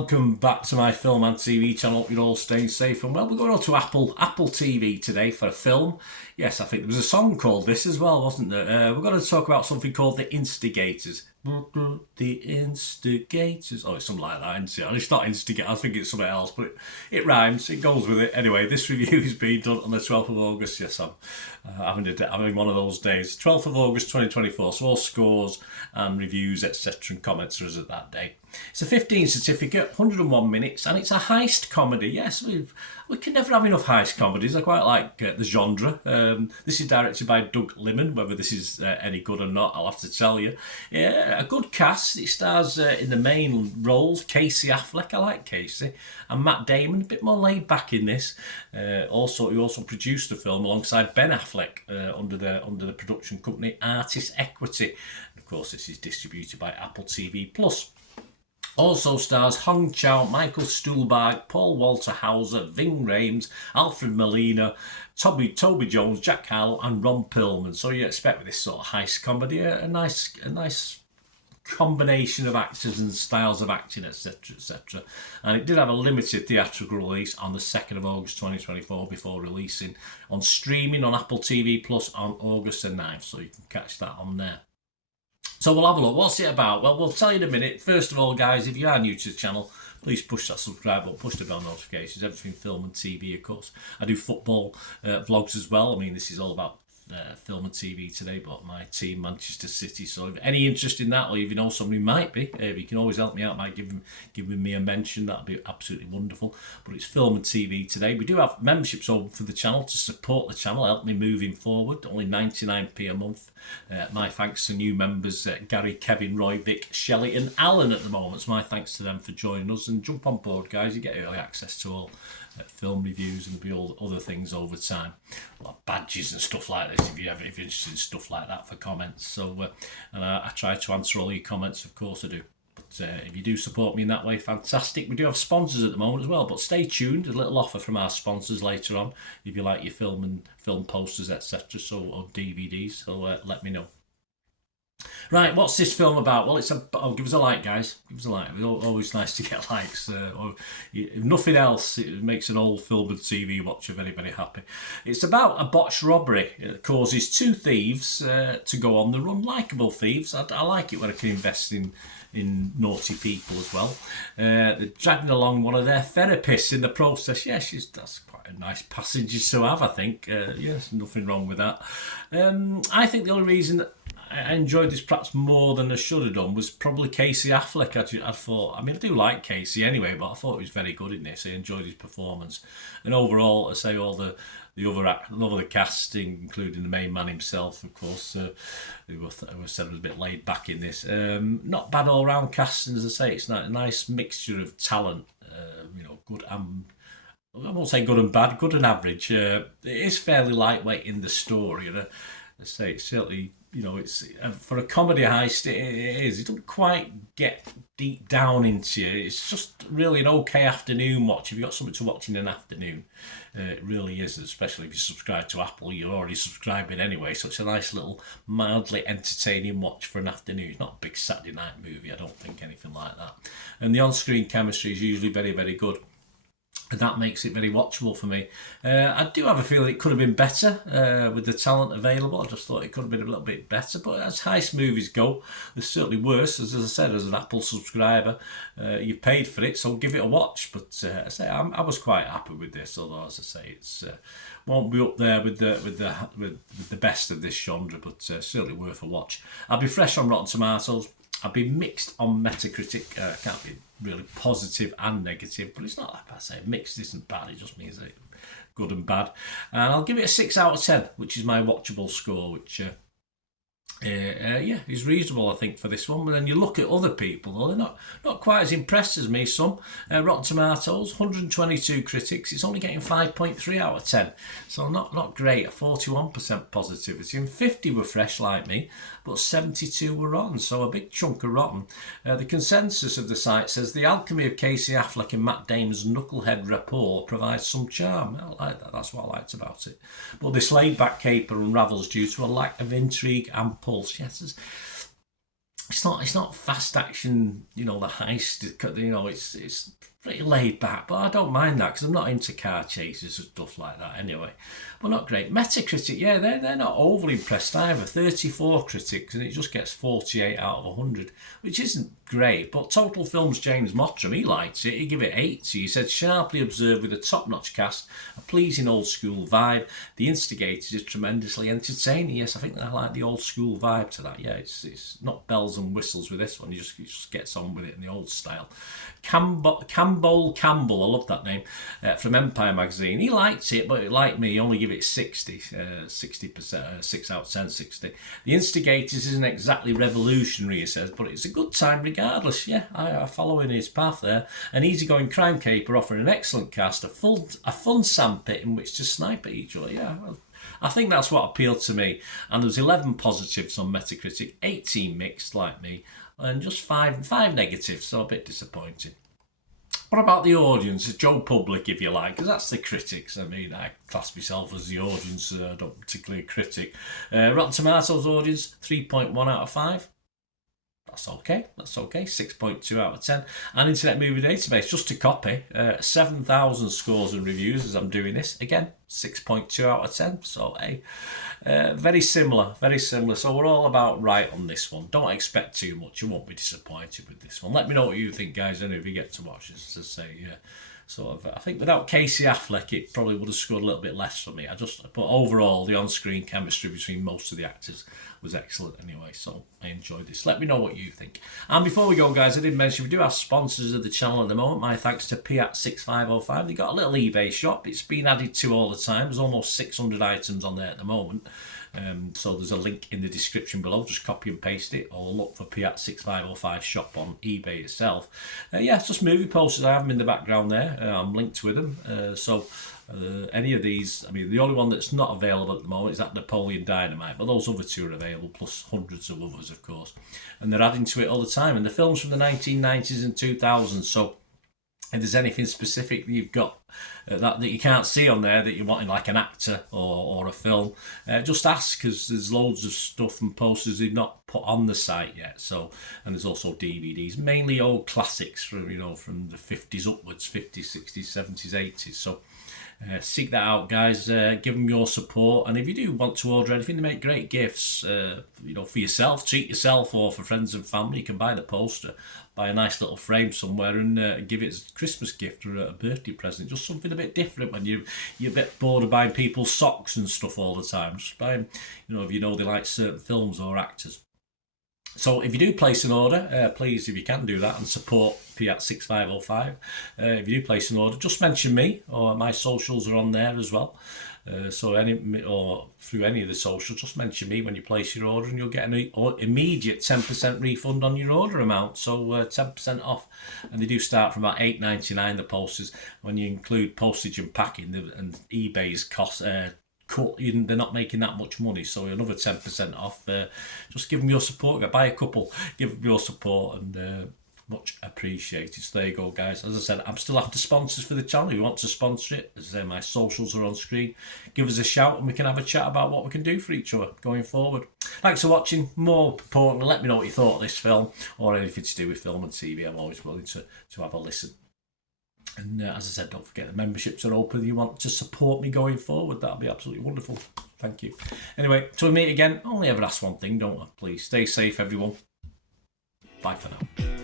welcome back to my film and TV channel. Hope you're all staying safe and well. We're going on to Apple TV today for a film. Yes, I think there was a song called this as well, wasn't there? We're going to talk about something called The Instigators. The Instigators. Oh, it's something like that, isn't it? It's not Instigate. I think it's something else, but it rhymes. It goes with it. Anyway, this review is being done on the 12th of August. Yes, I'm having one of those days. 12th of August 2024. So all scores and reviews, etc. and comments are as at that day. It's a 15 certificate, 101 minutes, and it's a heist comedy. Yes, we can never have enough heist comedies. I quite like the genre. This is directed by Doug Liman. Whether this is any good or not, I'll have to tell you. Yeah, a good cast. It stars in the main roles Casey Affleck. I like Casey. And Matt Damon, a bit more laid back in this. He also produced the film alongside Ben Affleck under the production company Artist Equity. And of course, this is distributed by Apple TV Plus. Also stars Hong Chow, Michael Stuhlbarg, Paul Walter Hauser, Ving Rhames, Alfred Molina, Toby Jones, Jack Harlow, and Ron Perlman. So you expect with this sort of heist comedy a nice combination of actors and styles of acting, etc., etc. And it did have a limited theatrical release on the 2nd of August 2024 before releasing on streaming on Apple TV Plus on August the 9th. So you can catch that on there. So we'll have a look. What's it about? Well, we'll tell you in a minute. First of all, guys, if you are new to the channel, please push that subscribe button, push the bell notifications, everything film and TV, of course. I do football vlogs as well. I mean, this is all about film and TV today, but my team, Manchester City. So if any interest in that, or if you know somebody who might be, you can always help me out by giving me a mention. That'd be absolutely wonderful. But it's film and TV today. We do have memberships open for the channel to support the channel, help me moving forward. Only 99p a month. My thanks to new members Gary, Kevin, Roy, Vic, Shelley and Alan at the moment. So my thanks to them for joining us, and jump on board, guys. You get early access to all film reviews and there'll be all other things over time, like badges and stuff like this if you're interested in stuff like that for comments. So and I try to answer all your comments, of course I do. But if you do support me in that way, fantastic. We do have sponsors at the moment as well, but stay tuned. A little offer from our sponsors later on if you like your film and film posters, etc. or DVDs. So let me know. Right, what's this film about? Well, give us a like, guys. Give us a like. It's always nice to get likes. Or if nothing else, it makes an old film and TV watcher very, very happy. It's about a botched robbery. It causes two thieves to go on the run. Likeable thieves. I like it when I can invest in naughty people as well. They're dragging along one of their therapists in the process. Yeah, that's quite a nice passage to have, I think. Yes, nothing wrong with that. I think the only reason that I enjoyed this perhaps more than I should have done was probably Casey Affleck. I thought, I do like Casey anyway, but I thought he was very good in this. I enjoyed his performance. And overall, I say all the other casting, including the main man himself, of course, who I said was a bit laid back in this. Not bad all-round casting, as I say. It's a nice mixture of talent, good and... I won't say good and bad, good and average. It is fairly lightweight in the story, and I say it's certainly, it's for a comedy heist. It is. It doesn't quite get deep down into you. It's just really an okay afternoon watch. If you've got something to watch in an afternoon, it really is. Especially if you subscribe to Apple, you're already subscribing anyway. So it's a nice little mildly entertaining watch for an afternoon. It's not a big Saturday night movie. I don't think anything like that. And the on-screen chemistry is usually very, very good. And that makes it very watchable for me. I do have a feeling it could have been better with the talent available. I just thought it could have been a little bit better. But as heist movies go, there's certainly worse. As I said, as an Apple subscriber, you've paid for it, so give it a watch. But I was quite happy with this. Although, as I say, it's won't be up there with the best of this genre, but certainly worth a watch. I'll be fresh on Rotten Tomatoes. I'll be mixed on Metacritic. Can't be really positive and negative, but it's not that bad. I say mixed isn't bad. It just means that good and bad. And I'll give it a 6 out of 10, which is my watchable score, which is reasonable, I think, for this one. But then you look at other people, though, they're not quite as impressed as me. Some Rotten Tomatoes, 122 critics, it's only getting 5.3 out of 10, so not great. A 41% positivity, and 50 were fresh like me, but 72 were rotten, so a big chunk are rotten. The consensus of the site says the alchemy of Casey Affleck and Matt Damon's knucklehead rapport provides some charm. I like that. That's what I liked about it. But this laid-back caper unravels due to a lack of intrigue and pulse. Yes, it's not fast action, you know, the heist, you know, it's pretty laid back, but I don't mind that because I'm not into car chases and stuff like that anyway. But not great. Metacritic, yeah, they're not overly impressed either. 34 critics, and it just gets 48 out of 100, which isn't great. But Total Films James Mottram, he liked it. He gave it 80. He said, sharply observed with a top-notch cast, a pleasing old-school vibe. The Instigators is tremendously entertaining. Yes, I think I like the old-school vibe to that. Yeah, it's not bells and whistles with this one. He just gets on with it in the old style. Campbell, I love that name, from Empire magazine. He liked it, but like me, he only give it 60%, 6 out of 10, 60. The Instigators isn't exactly revolutionary, he says, but it's a good time regardless. Yeah, I follow in his path there. An easygoing crime caper offering an excellent cast, a fun sandpit in which to snipe at each other. Yeah, well, I think that's what appealed to me. And there's 11 positives on Metacritic, 18 mixed like me, and just five negatives, so a bit disappointing. What about the audience? It's Joe Public, if you like, because that's the critics. I mean, I class myself as the audience, I don't particularly a critic. Rotten Tomatoes audience, 3.1 out of 5. That's okay, 6.2 out of 10. And Internet Movie Database, just a copy, 7,000 scores and reviews as I'm doing this. Again, 6.2 out of 10. So, hey, very similar. So we're all about right on this one. Don't expect too much. You won't be disappointed with this one. Let me know what you think, guys, and if you get to watch this, to say, I think without Casey Affleck, it probably would have scored a little bit less for me. But overall, the on-screen chemistry between most of the actors was excellent anyway, so I enjoyed this. Let me know what you think. And before we go, guys, I did mention we do have sponsors of the channel at the moment. My thanks to Piat6505. They got a little eBay shop. It's been added to all the time. There's almost 600 items on there at the moment. So there's a link in the description below. Just copy and paste it, or look for Piat6505 shop on eBay itself. It's just movie posters. I have them in the background there. I'm linked with them. Any of these, I mean, the only one that's not available at the moment is that Napoleon Dynamite, but those other two are available, plus hundreds of others, of course. And they're adding to it all the time. And the films from the 1990s and 2000s, so if there's anything specific that you've got that you can't see on there that you're wanting, like an actor or a film, just ask, because there's loads of stuff and posters they've not put on the site yet. So, and there's also DVDs, mainly old classics from the 50s upwards, 50s, 60s, 70s, 80s. So seek that out, guys. Give them your support, and if you do want to order anything, they make great gifts. For yourself, treat yourself, or for friends and family. You can buy the poster, buy a nice little frame somewhere, and give it as a Christmas gift or a birthday present. Just something a bit different when you're a bit bored of buying people's socks and stuff all the time. Just buy them, if you know they like certain films or actors. So if you do place an order, please, if you can do that and support Piat6505, if you do place an order, just mention me, or my socials are on there as well. Or through any of the socials, just mention me when you place your order, and you'll get an immediate 10% refund on your order amount. So 10% off, and they do start from about $8.99. The posters, when you include postage and packing, and eBay's cost. They're not making that much money, so another 10% off. Just give them your support. Buy a couple, give them your support, and much appreciated. So there you go, guys. As I said, I'm still after sponsors for the channel. If you want to sponsor it, as I say, my socials are on screen. Give us a shout, and we can have a chat about what we can do for each other going forward. Thanks for watching. More importantly, let me know what you thought of this film, or anything to do with film and TV. I'm always willing to have a listen. And as I said, don't forget the memberships are open. If you want to support me going forward, that'll be absolutely wonderful. Thank you. Anyway, till we meet again, only ever ask one thing, don't I? Please stay safe, everyone. Bye for now.